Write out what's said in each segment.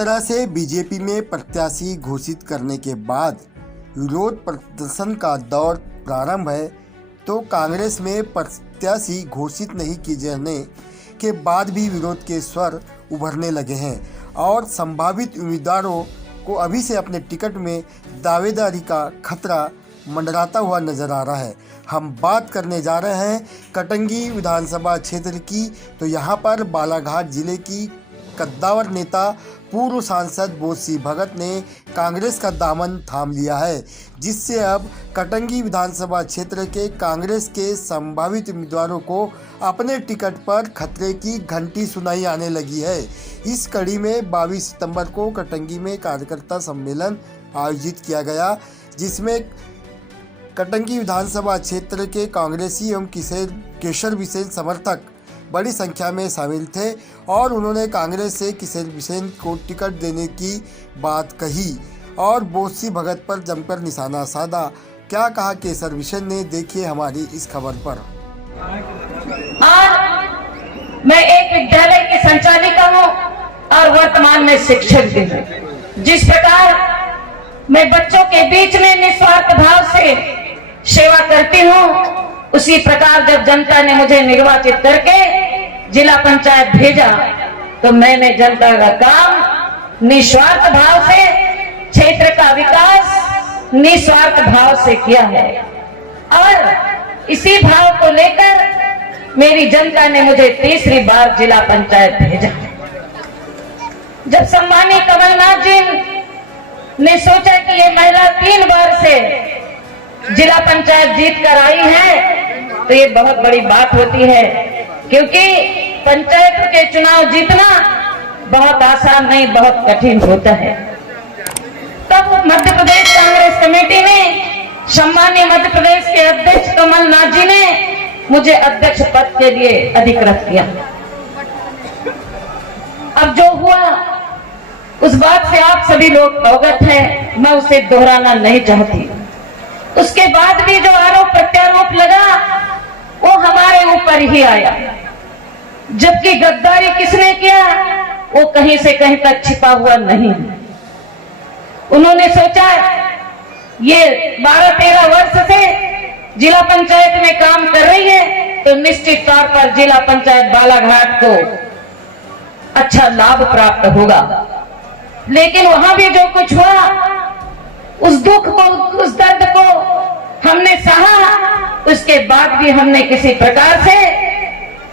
तरह से बीजेपी में प्रत्याशी घोषित करने के बाद विरोध प्रदर्शन का दौर प्रारंभ है, तो कांग्रेस में प्रत्याशी घोषित नहीं किए जाने के बाद भी विरोध के स्वर उभरने लगे हैं और संभावित उम्मीदवारों को अभी से अपने टिकट में दावेदारी का खतरा मंडराता हुआ नजर आ रहा है। हम बात करने जा रहे हैं कटंगी विधानसभा क्षेत्र की, तो यहाँ पर बालाघाट जिले की कद्दावर नेता पूर्व सांसद बोधसी भगत ने कांग्रेस का दामन थाम लिया है, जिससे अब कटंगी विधानसभा क्षेत्र के कांग्रेस के संभावित उम्मीदवारों को अपने टिकट पर खतरे की घंटी सुनाई आने लगी है। इस कड़ी में 22 सितंबर को कटंगी में कार्यकर्ता सम्मेलन आयोजित किया गया, जिसमें कटंगी विधानसभा क्षेत्र के कांग्रेसी एवं केशर बिसेन समर्थक बड़ी संख्या में शामिल थे और उन्होंने कांग्रेस से केशर बिसेन को टिकट देने की बात कही और बोधसी भगत पर जमकर निशाना साधा। क्या कहा केशर बिसेन ने, देखिए हमारी इस खबर पर। आज मैं एक विद्यालय की संचालिका हूँ और वर्तमान में शिक्षक भी हूँ। जिस प्रकार मैं बच्चों के बीच में निस्वार्थ भाव से सेवा करती हूँ, उसी प्रकार जब जनता ने मुझे निर्वाचित करके जिला पंचायत भेजा तो मैंने जनता का काम निस्वार्थ भाव से, क्षेत्र का विकास निस्वार्थ भाव से किया है और इसी भाव को लेकर मेरी जनता ने मुझे तीसरी बार जिला पंचायत भेजा। जब सम्मानीय कमलनाथ जी ने सोचा कि ये महिला 3 बार से जिला पंचायत जीत कर आई है तो ये बहुत बड़ी बात होती है, क्योंकि पंचायत के चुनाव जीतना बहुत आसान नहीं, बहुत कठिन होता है। तब मध्य प्रदेश कांग्रेस कमेटी ने सम्मानीय मध्य प्रदेश के अध्यक्ष कमलनाथ जी ने मुझे अध्यक्ष पद के लिए अधिकृत किया। अब जो हुआ उस बात से आप सभी लोग अवगत हैं, मैं उसे दोहराना नहीं चाहती। उसके बाद भी जो आरोप प्रत्यारोप लगा वो हमारे ऊपर ही आया, जबकि गद्दारी किसने किया वो कहीं से कहीं तक छिपा हुआ नहीं। उन्होंने सोचा ये 12-13 वर्ष से जिला पंचायत में काम कर रही है तो निश्चित तौर पर जिला पंचायत बालाघाट को अच्छा लाभ प्राप्त होगा। लेकिन वहां भी जो कुछ हुआ, उस दुख को, उस दर्द को हमने सहा। उसके बाद भी हमने किसी प्रकार से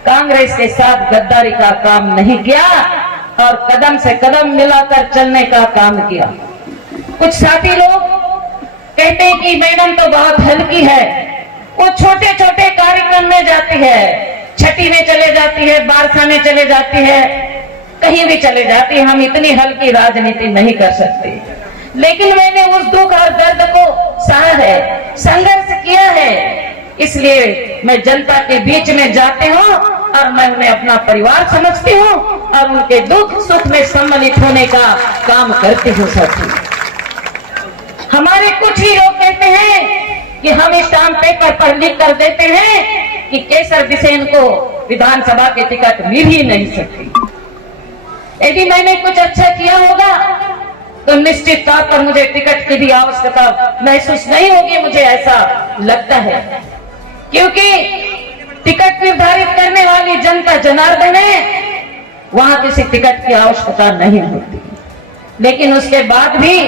कांग्रेस के साथ गद्दारी का काम नहीं किया और कदम से कदम मिलाकर चलने का काम किया। कुछ साथी लोग कहते हैं कि मैडम तो बहुत हल्की है, वो छोटे छोटे कार्यक्रम में जाती है, छठी में चले जाती है, बारसा में चले जाती है, कहीं भी चले जाती है। हम इतनी हल्की राजनीति नहीं कर सकते। लेकिन मैंने उस दुख और दर्द को सहा है, संघर्ष किया है, इसलिए मैं जनता के बीच में जाती हूँ और मैं उन्हें अपना परिवार समझती हूँ और उनके दुख सुख में सम्मिलित होने का काम करती हूँ। साथी, हमारे कुछ ही लोग कहते हैं कि हम स्टाम्प पेपर पर लिख कर देते हैं कि केशर बिसेन को विधानसभा के टिकट मिल ही नहीं सकती। यदि मैंने कुछ अच्छा किया होगा तो निश्चित तौर पर मुझे टिकट की भी आवश्यकता महसूस नहीं होगी, मुझे ऐसा लगता है, क्योंकि टिकट निर्धारित करने वाली जनता जनार्दन है, वहां किसी टिकट की आवश्यकता नहीं होती। लेकिन उसके बाद भी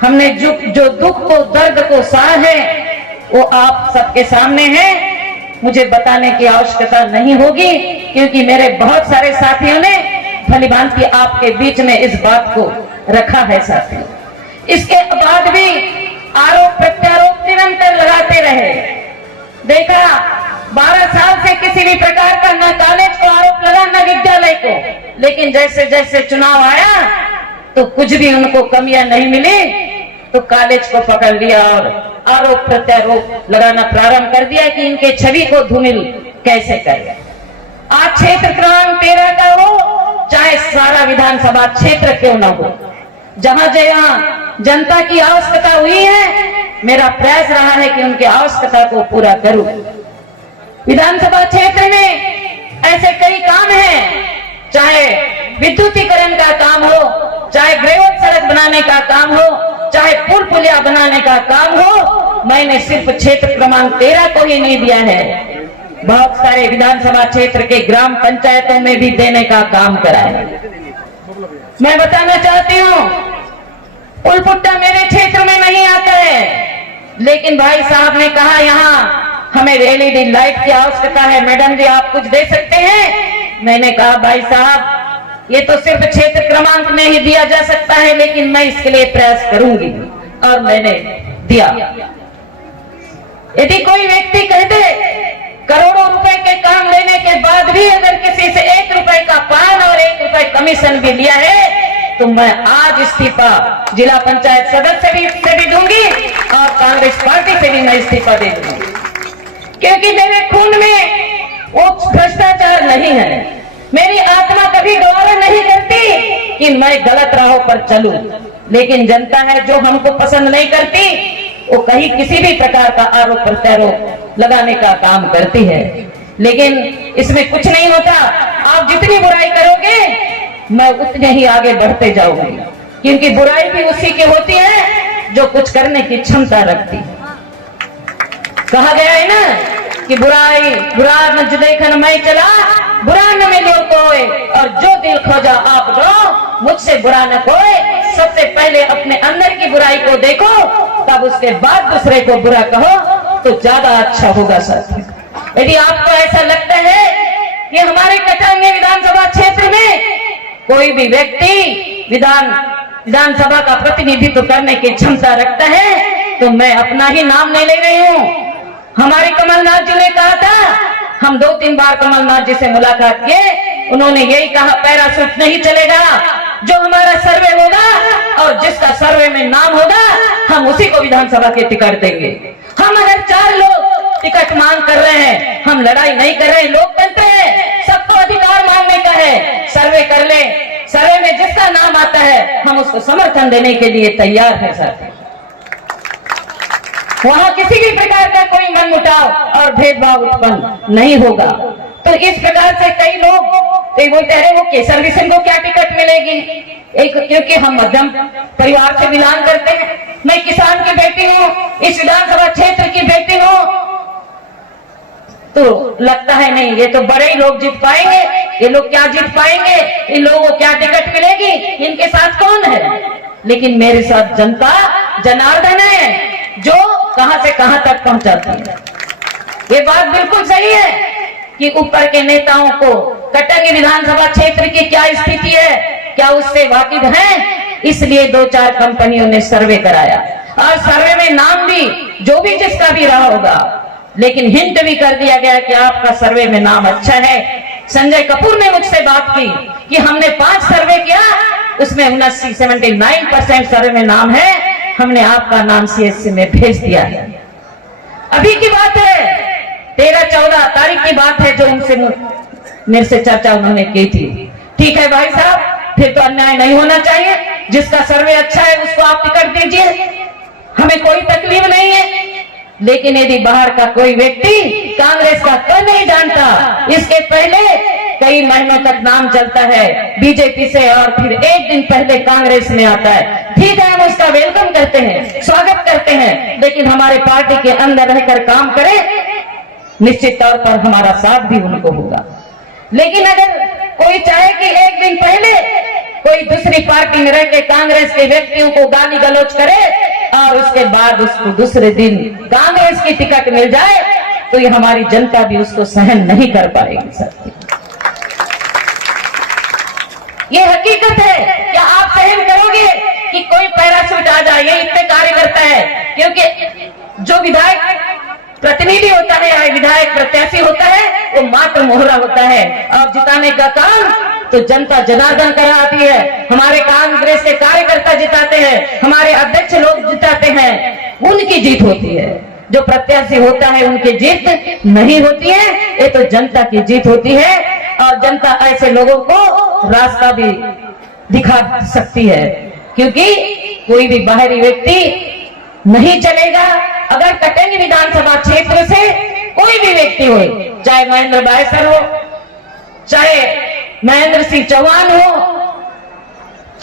हमने जो दुख को, दर्द को सहा है वो आप सबके सामने है, मुझे बताने की आवश्यकता नहीं होगी, क्योंकि मेरे बहुत सारे साथियों ने भलीभांति आपके बीच में इस बात को रखा है। साथियों, इसके बाद भी आरोप प्रत्यारोप निरंतर लगाते रहे। देखा 12 साल से किसी भी प्रकार का न कॉलेज को आरोप लगा न विद्यालय को, लेकिन जैसे जैसे चुनाव आया तो कुछ भी उनको कमियां नहीं मिली तो कॉलेज को पकड़ लिया और आरोप प्रत्यारोप लगाना प्रारंभ कर दिया कि इनके छवि को धूमिल कैसे करें। आज क्षेत्र क्रमांक 13 का हो, चाहे सारा विधानसभा क्षेत्र क्यों न हो, जहां जहां जनता की आवश्यकता हुई है, मेरा प्रयास रहा है कि उनकी आवश्यकता को पूरा करूं। विधानसभा क्षेत्र में ऐसे कई काम हैं, चाहे विद्युतीकरण का काम हो, चाहे ग्रेवल सड़क बनाने का काम हो, चाहे पुल पुलिया बनाने का काम हो, मैंने सिर्फ क्षेत्र क्रमांक 13 को ही नहीं दिया है, बहुत सारे विधानसभा क्षेत्र के ग्राम पंचायतों में भी देने का काम करा है। मैं बताना चाहती हूँ, पुलपुट्टा मेरे क्षेत्र में नहीं आता है, लेकिन भाई साहब ने कहा यहाँ हमें एलईडी लाइट की आवश्यकता है, मैडम जी आप कुछ दे सकते हैं? मैंने कहा भाई साहब ये तो सिर्फ क्षेत्र क्रमांक में ही दिया जा सकता है, लेकिन मैं इसके लिए प्रयास करूंगी, और मैंने दिया। यदि कोई व्यक्ति कहते करोड़ों रुपए के काम लेने के बाद भी अगर किसी से 1 रुपए का पान और 1 रुपए कमीशन भी लिया है, तो मैं आज इस्तीफा जिला पंचायत सदस्य से भी दूंगी और कांग्रेस पार्टी से भी मैं इस्तीफा दे दूंगी, क्योंकि मेरे खून में वो भ्रष्टाचार नहीं है। मेरी आत्मा कभी गवारा नहीं करती कि मैं गलत राहों पर चलूं, लेकिन जनता है जो हमको पसंद नहीं करती, वो कहीं किसी भी प्रकार का आरोप प्रत्यारोप लगाने का काम करती है। लेकिन इसमें कुछ नहीं होता, आप जितनी बुराई करोगे मैं उतने ही आगे बढ़ते जाऊंगी, क्योंकि बुराई भी उसी की होती है जो कुछ करने की क्षमता रखती है। कहा गया है ना कि बुरा न देखन मैं चला, बुरा न मिलो कोई, और जो दिल खोजा आप दो, मुझसे बुरा न कोई। सबसे पहले अपने अंदर की बुराई को देखो, तब उसके बाद दूसरे को बुरा कहो तो ज्यादा अच्छा होगा साथी। यदि आपको ऐसा लगता है कि हमारे कटांगे विधानसभा क्षेत्र में कोई भी व्यक्ति विधानसभा का प्रतिनिधित्व करने की क्षमता रखता है, तो मैं अपना ही नाम नहीं ले रही हूँ। हमारे कमलनाथ जी ने कहा था, हम 2-3 बार कमलनाथ जी से मुलाकात किए, उन्होंने यही कहा पैराशूट नहीं चलेगा, जो हमारा सर्वे होगा और जिसका सर्वे में नाम होगा हम उसी को विधानसभा के टिकट देंगे। हम अगर 4 लोग टिकट मांग कर रहे हैं, हम लड़ाई नहीं कर रहे हैं, लोकतंत्र है, सबको अधिकार मांगने का है। सर्वे कर ले, सर्वे में जिसका नाम आता है हम उसको समर्थन देने के लिए तैयार है सर। वहां किसी भी प्रकार का कोई मनमुटाव और भेदभाव उत्पन्न नहीं होगा। तो इस प्रकार से कई लोग तो बोलते हैं वो केसर सिंह को क्या टिकट मिलेगी, एक क्योंकि हम मध्यम परिवार से बिलोंग करते हैं, मैं किसान की बेटी हूँ, इस विधानसभा क्षेत्र की बेटी हूँ, तो लगता है नहीं ये तो बड़े ही लोग जीत पाएंगे, ये लोग क्या जीत पाएंगे, इन लोगों को क्या टिकट मिलेगी, इनके साथ कौन है। लेकिन मेरे साथ जनता जनार्दन है जो कहां से कहां तक पहुंचाती है। ये बात बिल्कुल सही है कि ऊपर के नेताओं को कटांगी विधानसभा क्षेत्र की क्या स्थिति है, क्या उससे वाकिफ हैं, इसलिए 2-4 कंपनियों ने सर्वे कराया और सर्वे में नाम भी जो भी जिसका भी रहा होगा, लेकिन हिंट भी कर दिया गया कि आपका सर्वे में नाम अच्छा है। संजय कपूर ने मुझसे बात की कि हमने 5 सर्वे किया, उसमें 79% सर्वे में नाम है, हमने आपका नाम CSC में भेज दिया है। अभी की बात है, 13-14 तारीख की बात है जो उनसे मेरे से चर्चा उन्होंने की थी। ठीक है भाई साहब, फिर तो अन्याय नहीं होना चाहिए, जिसका सर्वे अच्छा है उसको आप टिकट दीजिए, हमें कोई तकलीफ नहीं है। लेकिन यदि बाहर का कोई व्यक्ति कांग्रेस का तो नहीं जानता, इसके पहले कई महीनों तक नाम चलता है बीजेपी से और फिर एक दिन पहले कांग्रेस में आता है, ठीक है हम उसका वेलकम करते हैं, स्वागत करते हैं, लेकिन हमारे पार्टी के अंदर रहकर काम करें, निश्चित तौर पर हमारा साथ भी उनको होगा। लेकिन अगर कोई चाहे कि एक दिन पहले कोई दूसरी पार्टी में रह के कांग्रेस के व्यक्तियों को गाली गलौज करे और उसके बाद उसको दूसरे दिन कांग्रेस की टिकट मिल जाए, तो ये हमारी जनता भी उसको सहन नहीं कर पाएगी सर। ये हकीकत है, क्या आप सहन करोगे कि कोई पैराशूट आ जाए, ये इतने कार्य करता है, क्योंकि जो विधायक प्रतिनिधि होता है या विधायक प्रत्याशी होता है वो मात्र मोहरा होता है, और जिताने का काम तो जनता जनार्दन कराती है, हमारे कांग्रेस के कार्यकर्ता जिताते हैं, हमारे अध्यक्ष लोग जिताते हैं, उनकी जीत होती है। जो प्रत्याशी होता है उनकी जीत नहीं होती है, ये तो जनता की जीत होती है, और जनता ऐसे लोगों को रास्ता भी दिखा सकती है, क्योंकि कोई भी बाहरी व्यक्ति नहीं चलेगा। अगर कटांगी विधानसभा क्षेत्र से कोई भी व्यक्ति हो, चाहे महेंद्र बायसर हो, चाहे महेंद्र सिंह चौहान हो,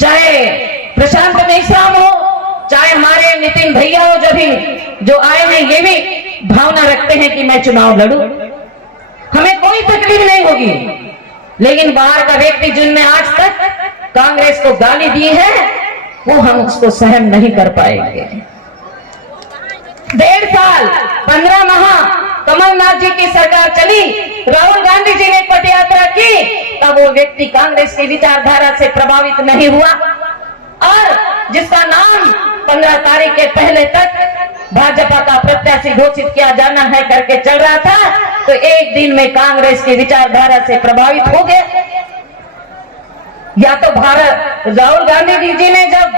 चाहे प्रशांत मेश्राम हो, चाहे हमारे नितिन भैया हो, जो आए हैं ये भी भावना रखते हैं कि मैं चुनाव लड़ूं, हमें कोई तकलीफ नहीं होगी। लेकिन बाहर का व्यक्ति जिनने आज तक कांग्रेस को गाली दी है, वो हम उसको सहन नहीं कर पाएंगे। 1.5 साल 15 माह कमलनाथ जी की सरकार चली, राहुल गांधी जी ने पद यात्रा की, तब वो व्यक्ति कांग्रेस की विचारधारा से प्रभावित नहीं हुआ, और जिसका नाम 15 तारीख के पहले तक भाजपा का प्रत्याशी घोषित किया जाना है करके चल रहा था, तो एक दिन में कांग्रेस की विचारधारा से प्रभावित हो गया। या तो राहुल गांधी जी ने जब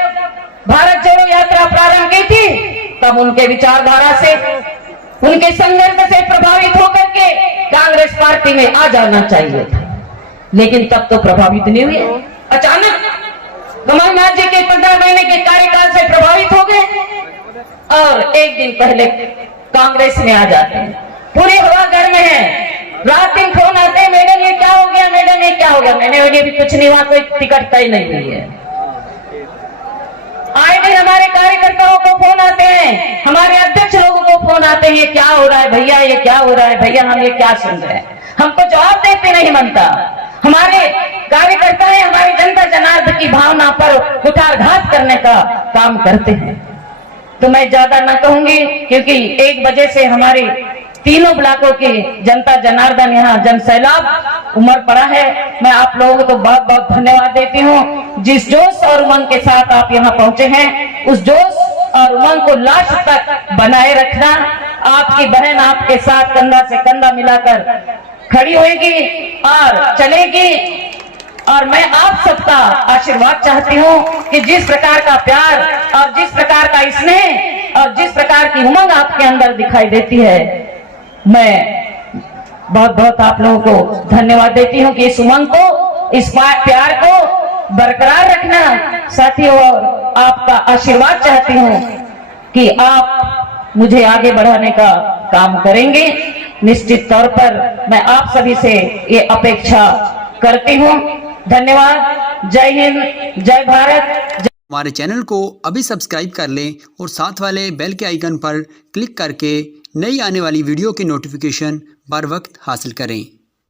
भारत जोड़ो यात्रा प्रारंभ की थी, तब उनके विचारधारा से, उनके संघर्ष से प्रभावित होकर के कांग्रेस पार्टी में आ जाना चाहिए था, लेकिन तब तो प्रभावित नहीं हुए। अचानक कमलनाथ जी के 15 महीने के कार्यकाल से प्रभावित हो गए और एक दिन पहले कांग्रेस में आ जाते हैं। पूरी हवा घर में है, रात दिन फोन आते हैं, मैडम ये क्या हो गया, मैडम ये क्या हो गया। मैंने भी कुछ नहीं हुआ, कोई टिकट तय नहीं हुई है। आए दिन हमारे कार्यकर्ताओं को फोन आते हैं, हमारे अध्यक्ष लोगों को फोन आते हैं, क्या हो रहा है भैया, ये क्या हो रहा है भैया, हम ये क्या सुन रहे हैं। हमको जवाब देते नहीं बनता। हमारे कार्यकर्ता है, हमारी जनता जनार्दन की भावना पर कुठारघात करने का काम करते हैं। तो मैं ज्यादा ना कहूंगी, क्योंकि 1 बजे से हमारे तीनों ब्लॉकों की जनता जनार्दन यहाँ जन सैलाब उमड़ पड़ा है। मैं आप लोगों को बहुत बहुत धन्यवाद देती हूँ। जिस जोश और उमंग के साथ आप यहाँ पहुंचे हैं, उस जोश और उमंग को लास्ट तक बनाए रखना। आपकी बहन आपके साथ कंधा से कंधा मिलाकर खड़ी होगी और चलेगी, और मैं आप सबका आशीर्वाद चाहती हूँ कि जिस प्रकार का प्यार और जिस प्रकार का स्नेह और जिस प्रकार की उमंग आपके अंदर दिखाई देती है, मैं बहुत बहुत आप लोगों को धन्यवाद देती हूँ कि इस उमंग को, इस प्यार को बरकरार रखना। साथियों, और आपका आशीर्वाद चाहती हूँ कि आप मुझे आगे बढ़ाने का काम करेंगे। निश्चित तौर पर मैं आप सभी से ये अपेक्षा करती हूँ। धन्यवाद। जय हिंद, जय भारत। हमारे चैनल को अभी सब्सक्राइब कर लें और साथ वाले बेल के आइकन पर क्लिक करके नई आने वाली वीडियो की नोटिफिकेशन बर वक्त हासिल करें।